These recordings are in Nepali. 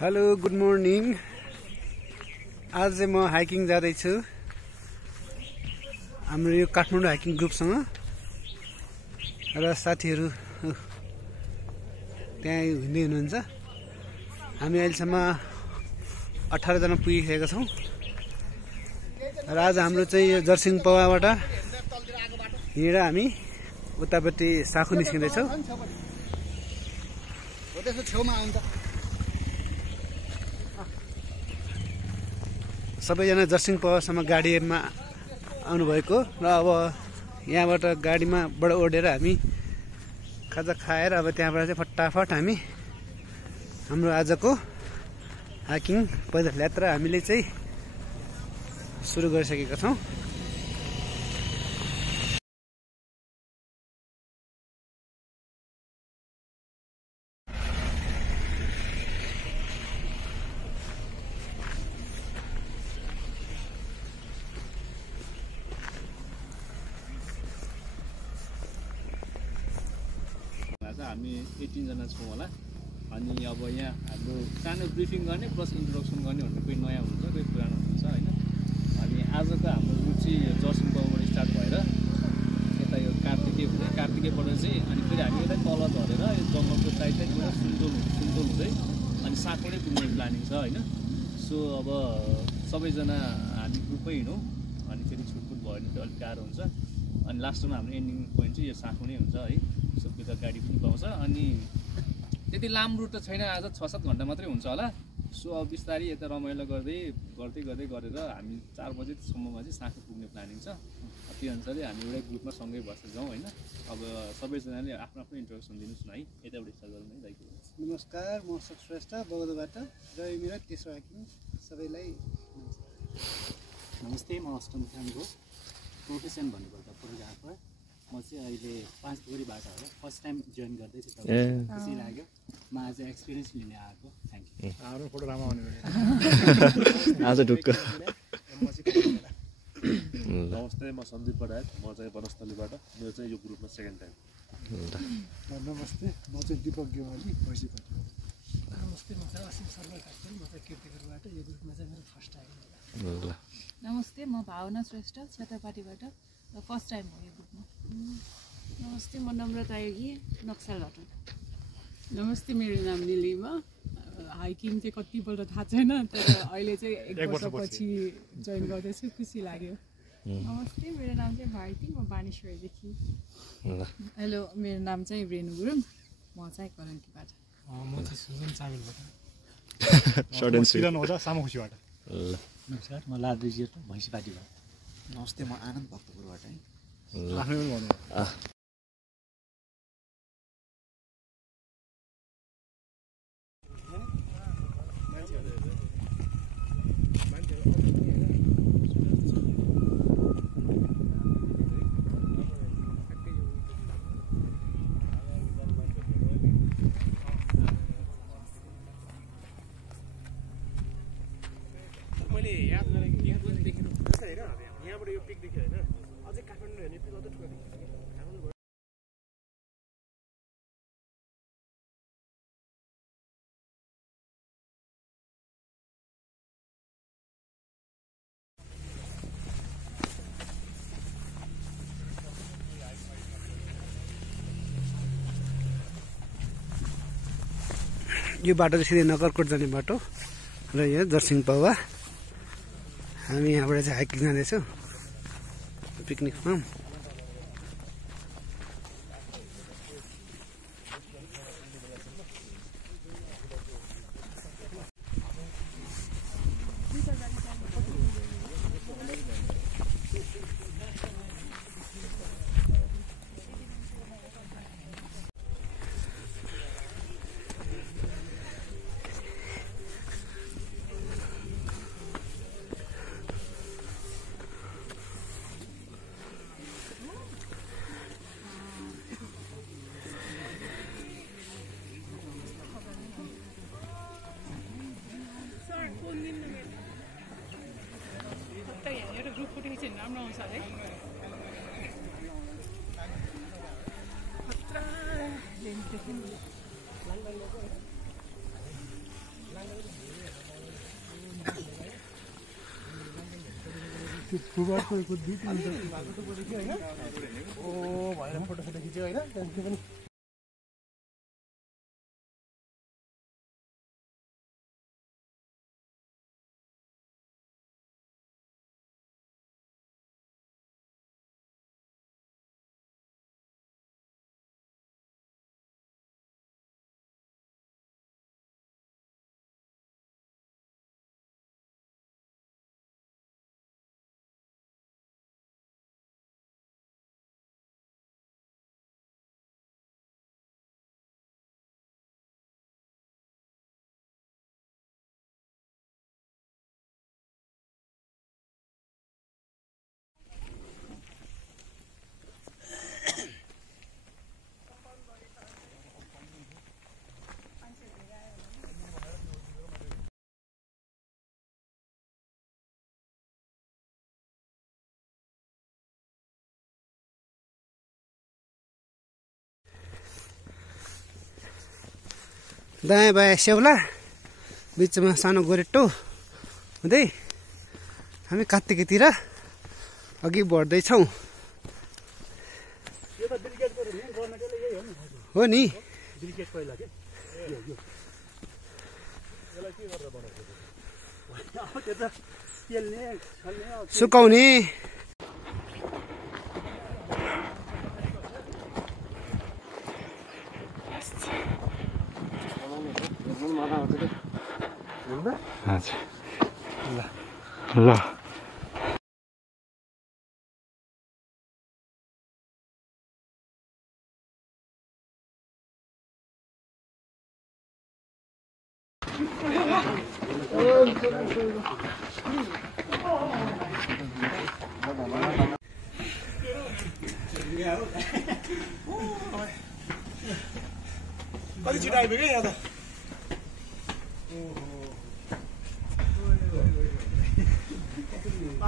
Hello good morning. आज चाहिँ म हाइकिङ जाँदैछु हाम्रो यो काठमाडौँ हाइकिङ ग्रुपसँग र साथीहरू त्यहाँ हिँड्दै हुनुहुन्छ। हामी अहिलेसम्म 18 जना पुगिसकेका छौँ र आज हाम्रो चाहिँ यो जर्सिङ पवाबाट हिँडेर हामी उतापट्टि साखु निस्किँदैछौँ। सबैजना जर्सिङ पवासम्म गाडीमा आउनुभएको र अब यहाँबाट गाडीमा बाट ओढेर हामी खाजा खाएर अब त्यहाँबाट चाहिँ फटाफट हामी हाम्रो आजको हाइकिङ पैदल यात्रा हामीले चाहिँ सुरु गरिसकेका छौँ। हामी 18 जना छौँ होला। अनि अब यहाँ हाम्रो सानो ब्रिफिङ गर्ने प्लस इन्ट्रोडक्सन गर्ने भनेर कोही नयाँ हुन्छ कोही पुरानो हुन्छ होइन। अनि आजको हाम्रो रुचि जर्सिङ पवाबाट स्टार्ट भएर यता यो कार्तिकेबाट चाहिँ अनि फेरि हामी यता तल झरेर यो जङ्गलको साइडबाट सुन्तोल हुँदै अनि साखुडै पुग्ने प्लानिङ छ होइन। सो अब सबैजना हामी ग्रुपै हिँडौँ अनि फेरि छुटपुट भयो भने चाहिँ अलिक गाह्रो हुन्छ। अनि लास्टमा हाम्रो एन्डिङ पोइन्ट चाहिँ यो साखु नै हुन्छ है। सो त्यो गाडी पनि पाउँछ अनि त्यति लामो रुट त छैन, आज 6-7 घन्टा मात्रै हुन्छ होला। सो अब बिस्तारै यता रमाइलो गर्दै गरेर हामी 4 बजेसम्ममा चाहिँ साखु पुग्ने प्लानिङ छ। त्यो अनुसारले हामी एउटै ग्रुपमा सँगै बसेर जाउँ होइन। अब सबैजनाले आफ्नो इन्ट्रोडक्सन दिनुहोस् न है। यताबाट स्टार्ट गरौँ है दाइको। नमस्कार, म अशोक श्रेष्ठ बगोदबाट जय मेरो तेस्रो हाइकिङ सबैलाई नमस्ते। म अष्टम खानको प्रोफेसन भन्नुपर्दा फोटोग्राफर। म चाहिँ अहिले 5 पोखरीबाट होला फर्स्ट टाइम जोइन गर्दैछु। तपाईँ खुसी लाग्यो। म आज एक्सपिरियन्स लिने आएको। Thank you. हाम्रो फोटो राम्रो आउने आज ढुक्क। नमस्ते, म सन्दीप पढायत। म चाहिँ वनस्थलीबाट। मेरो चाहिँ यो ग्रुपमा सेकेन्ड टाइम। नमस्ते, म चाहिँ दिपक गेवाली भैँसीबाट। नमस्ते, म चाहिँ असिम शर्मा काट्छन्। म चाहिँ कीर्तिपुरबाट। यो ग्रुपमा चाहिँ मेरो फर्स्ट टाइम हो। नमस्ते, म भावना श्रेष्ठ छत्रपाटीबाट र फर्स्ट टाइम हो यो ग्रुपमा। नमस्ते, म नम्रता योगी नक्सलबाट। नमस्ते, मेरो नाम निलिमा। हाइकिङ चाहिँ कतिपल्ट थाहा छैन, तर अहिले चाहिँ 1 वर्षपछि जोइन गर्दैछु। खुसी लाग्यो। नमस्ते, मेरो नाम चाहिँ भारती। म बानेश्वरदेखि। हेलो, मेरो नाम चाहिँ रेणु गुरुङ। म चाहिँ करन्टीबाट। म चाहिँ सुजन चाबेलबाट। सामुखुसीबाट। नमस्कार, म लाद्री जेठो भैँसीपाटीबाट। नमस्ते, म आनन्द भक्तपुरबाट है। मैले याद गरेँ कि यहाँ पनि देखेन होइन। यहाँबाट यो पिक देखेँ होइन। अझै काठमाडौँ हेर्ने पिक अझै ठुलो देखिन्छ कि काठमाडौँ। यो बाटो चाहिँ सिधै नगरकोट जाने बाटो र यहाँ जर्सिङ पवा। हामी यहाँबाट चाहिँ हाइकिङ जाँदैछौँ पिकनिकमा। ग्रुप फोटो खिच्यो भने राम्रो आउँछ है। फुटबलको 2 किलोमिटर ओ भएर फोटो खिच्यो होइन त्यहाँदेखि पनि दायाँ बायाँ स्याउला बिचमा सानो गोरेटो हुँदै हामी कात्तिकेतिर अघि बढ्दैछौँ हो नि सुकाउने ल कति छिटो आइपुग्यो यहाँ त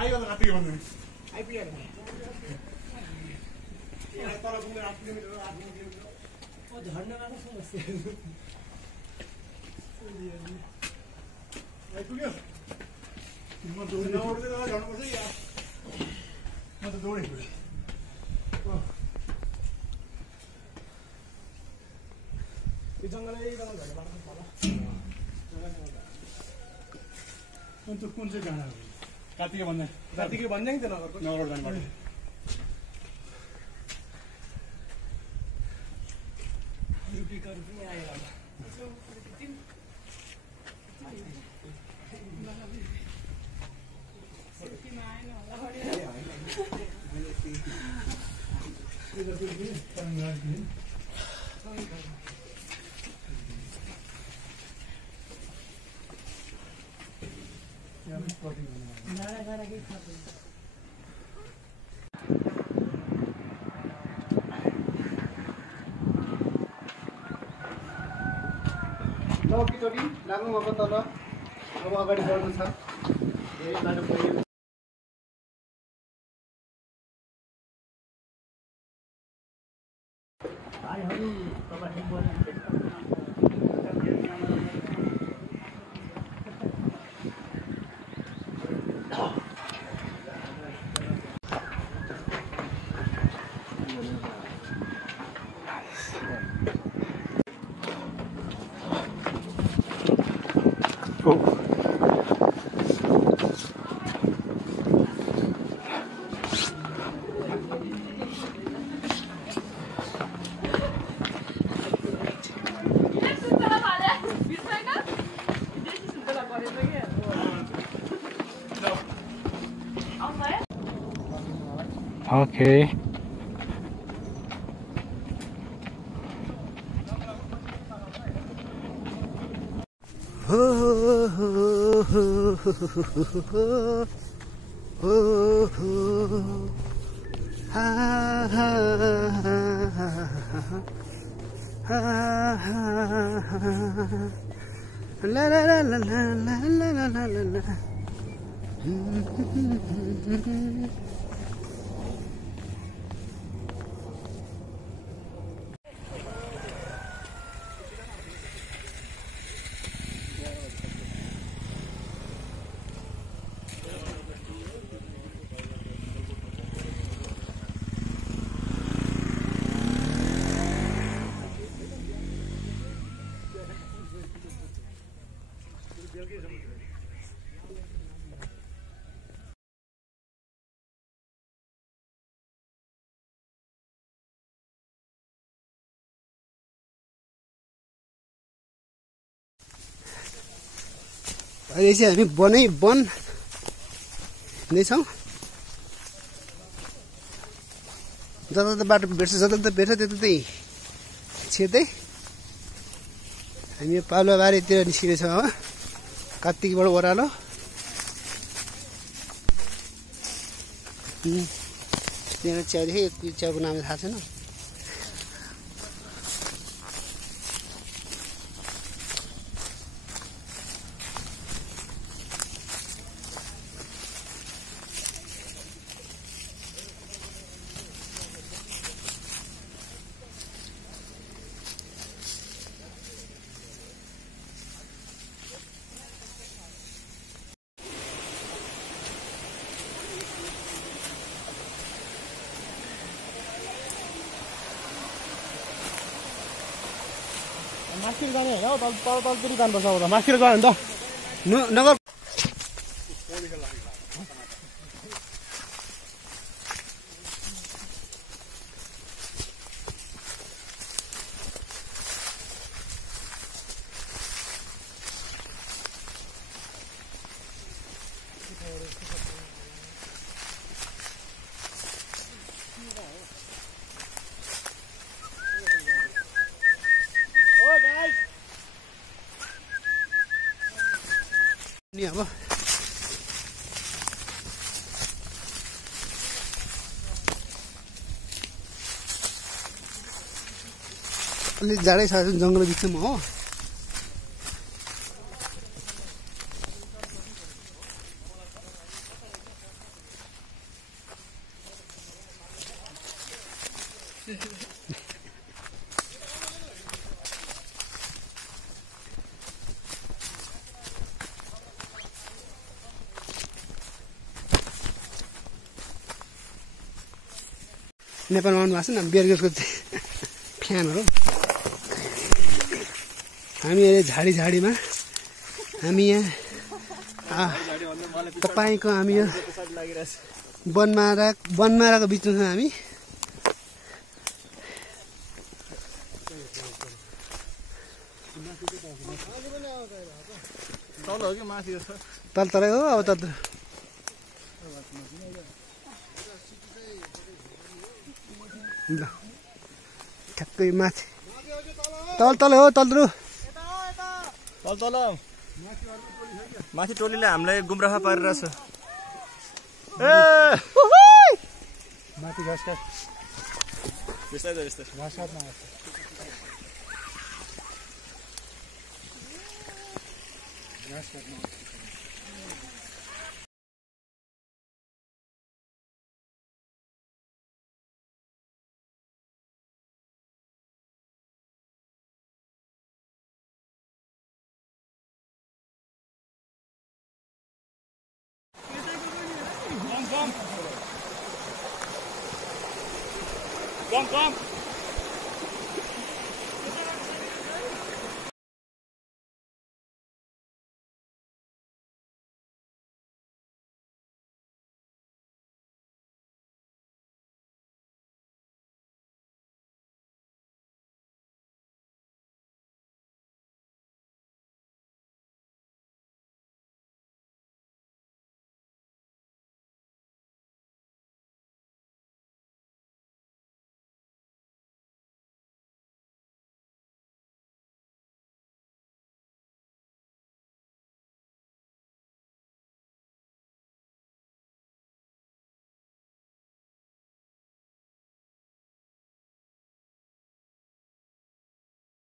आइगयो त कति भन्नु आइपुग्यो तल पुगेर 8 किलोमिटर 8 किलोमिटर झर्नामा समस्या आइपुग्यो म दौड्दै झर्नुपर्छ या म त दौडेको यो जङ्गलै जङ्गल झरे बाटो तल अन्त कुन चाहिँ डाँडा हो कार्तिके भन्दै नि त नगरको जाने बाटो रुपीहरू पनि आयो ल किचोटी लाग्नु अब तल अब अगाडि बढ्नु छ धेरै बाटो पुग्यो Okay. La la la la la la la la la la. अहिले चाहिँ हामी वन नै छौँ। जता बाटो भेट्छ जता भेट्छ त्यतै छिर्दै हामी पालुवाबारीतिर निस्किने छौँ अब कार्तिकबाट ओह्रालो। त्यहाँ च्याउ देखेँ, यो च्याउको नाम थाहा छैन। माथितिर जाने होइन हौ, तलतिर जानुपर्छ अब त। माथितिर गयो भने त नगर नि अब अलि जाडै छ जङ्गल बिचमा हो। नेपालमा आउनु भएको छ नि बेरगेसको फ्यानहरू। हामी अहिले झाडीमा हामी यहाँ तपाईँको हामी यो बनमाराको बिचमा छौँ हामी। तल हो अब त ल ठ्याक्कै माथि तल हो तल माथि टोलीले हामीलाई गुमराह पारिरहेछ। माथि घाँस काट बिस्तारै घाँस काट्न घाँस काट्न Come.